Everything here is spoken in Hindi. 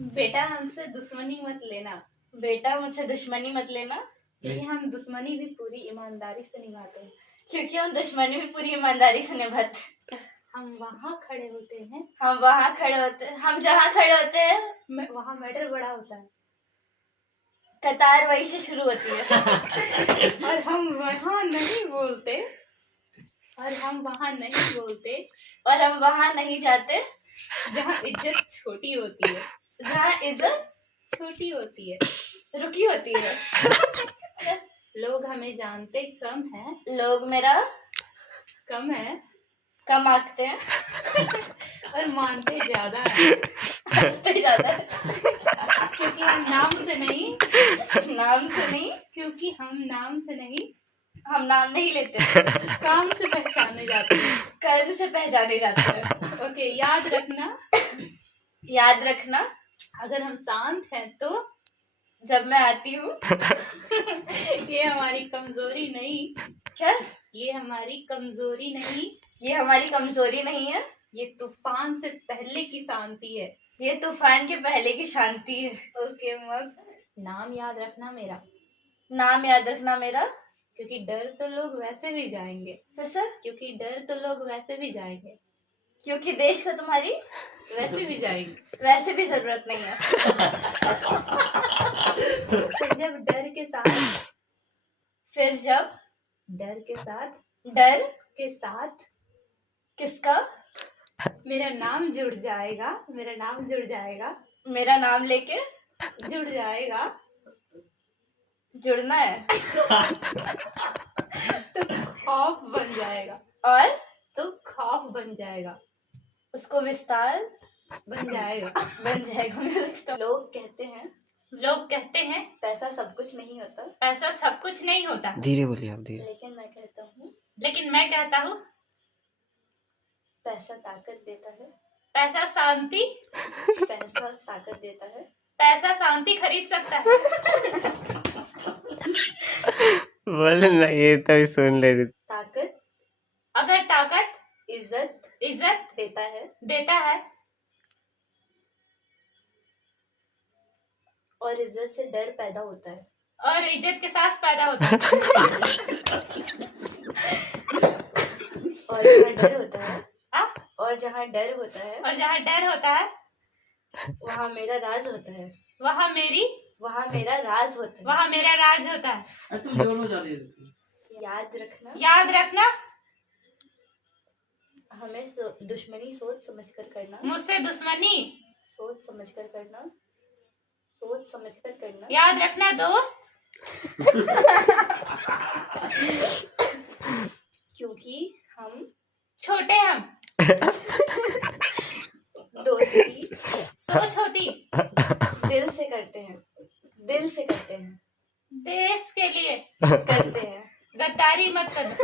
बेटा हमसे दुश्मनी मत लेना। बेटा मुझसे दुश्मनी मत लेना, क्योंकि हम दुश्मनी भी पूरी ईमानदारी से निभाते हैं। क्योंकि हम दुश्मनी भी पूरी ईमानदारी से निभाते हैं। हम वहाँ खड़े होते हैं, हम वहाँ खड़े होते हैं, हम जहाँ खड़े होते हैं वहाँ मैटर बड़ा होता है। कतार वहीं से शुरू होती है। और हम वहाँ नहीं बोलते, और हम वहाँ नहीं बोलते, और हम वहाँ नहीं जाते जहाँ इज्जत छोटी होती है। जहाँ इज्जत छोटी होती है, रुकी होती है। लोग हमें जानते कम है, लोग मेरा कम है, कम आंकते हैं और मानते ज्यादा है। हंसते ज्यादा है। क्योंकि हम नाम से नहीं, नाम से नहीं, क्योंकि हम नाम से नहीं, हम नाम नहीं लेते, काम से पहचाने जाते हैं। कर्म से पहचाने जाते हैं। ओके, याद रखना, याद रखना, अगर हम शांत हैं तो जब मैं आती हूँ ये हमारी कमजोरी नहीं। क्या? ये हमारी कमजोरी नहीं, ये हमारी कमजोरी नहीं है, ये तूफान से पहले की शांति है। ये तूफान के पहले की शांति है। ओके मस्त। नाम याद रखना मेरा, नाम याद रखना मेरा, क्योंकि डर तो लोग वैसे भी जाएंगे। फिर से? क्योंकि डर तो लोग वैसे भी जाएंगे, क्योंकि देश को तुम्हारी वैसे भी जाएंगे, वैसे भी जरूरत नहीं है। फिर जब डर के साथ, फिर जब डर के साथ, डर के साथ किसका मेरा नाम जुड़ जाएगा, मेरा नाम जुड़ जाएगा, मेरा नाम लेके जुड़ जाएगा, जुड़ना है तो खौफ बन जाएगा, और तो खौफ बन जाएगा, उसको विस्तार बन जाएगा, बन जाएगा। लोग कहते हैं, लोग कहते हैं पैसा सब कुछ नहीं होता, पैसा सब कुछ नहीं होता, धीरे बोलिए आप, धीरे। लेकिन मैं कहता हूँ, लेकिन मैं कहता हूँ पैसा ताकत देता है, पैसा शांति, पैसा ताकत देता है, पैसा शांति खरीद सकता है। बोले ना, ये तो सुन ले रही। ताकत अगर ताकत इज्जत इज्जत देता है, देता है, और इज्जत से डर पैदा होता है, और इज्जत के साथ पैदा होता है। और जहाँ डर होता है, आ? और जहाँ डर होता है, और जहाँ डर होता है, वहाँ मेरा राज होता है, वहाँ मेरी, वहाँ मेरा राज होता है। वहाँ मेरा राज होता है। तुम जोर में जा रही हो। याद रखना, याद रखना, हमें दुश्मनी सोच समझ कर करना, मुझसे दुश्मनी सोच समझ कर करना, सोच समझ कर करना। याद रखना दोस्त, क्योंकि हम छोटे हम, दोस्ती सोच होती दिल से करते हैं, दिल से करते हैं, देश के लिए, करते हैं। गद्दारी मत करना।